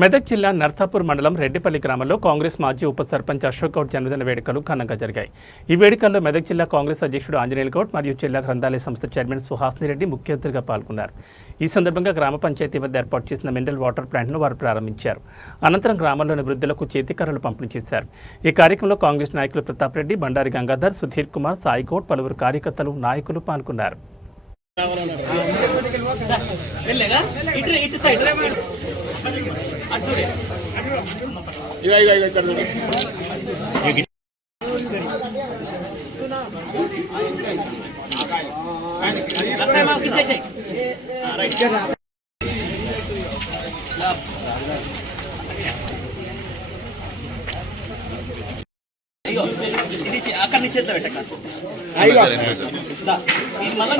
మెదక్ జిల్లా నర్సాపూర్ మండలం రెడ్డిపల్లి గ్రామంలో కాంగ్రెస్ మాజీ ఉప సర్పంచ్ అశోక్ గౌడ్ జన్మదిన వేడుకలు ఘనంగా జరిగాయి. ఈ వేడుకల్లో మెదక్ జిల్లా కాంగ్రెస్ అధ్యక్షుడు ఆంజనేయులు గౌడ్ మరియు జిల్లా గ్రంథాలయ సంస్థ చైర్మన్ సుహాసిని రెడ్డి ముఖ్య అతిథిగా పాల్గొన్నారు. ఈ సందర్భంగా గ్రామ పంచాయతీ వద్ద ఏర్పాటు చేసిన మినరల్ వాటర్ ప్లాంట్ను వారు ప్రారంభించారు. అనంతరం గ్రామంలోని వృద్ధులకు చేతికర్రలు పంపిణీ చేశారు. ఈ కార్యక్రమంలో కాంగ్రెస్ నాయకులు ప్రతాప్ రెడ్డి, బండారి గంగాధర్, సుధీర్ కుమార్, సాయి గౌడ్, పలువురు కార్యకర్తలు, నాయకులు పాల్గొన్నారు. అక్కడ నుంచి చేద్దాం పెట్టక మళ్ళీ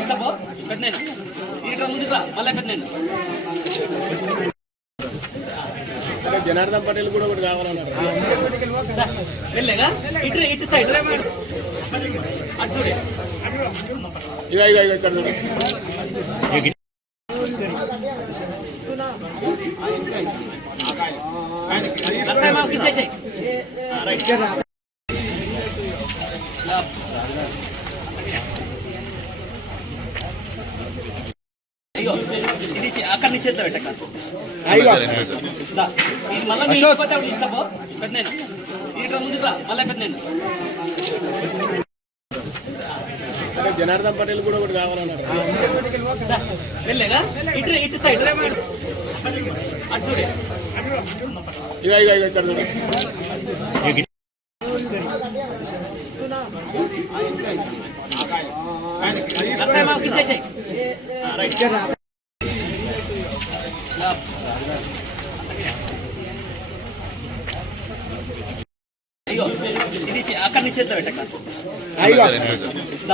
ఇస్తాపో పెద్ద ఇక్కడ ముందు మళ్ళీ పెద్ద జనార్దన్ పటేల్ కూడా ఒకటి కావాలన్నారు. వెళ్ళగా ఇటు సైడ్ అటు అక్కడ నుంచి చేద్దాం పెట్టక మళ్ళీ ఇస్తాపో పెద్ద ఇక్కడ ముందు మళ్ళీ పెద్ద జనార్దన్ పటేల్ కూడా ఒకటి కావాలన్నారు. వెళ్ళగా ఇటు సైడ్ అటు అక్కడ నుంచి చేద్దాం పెట్టక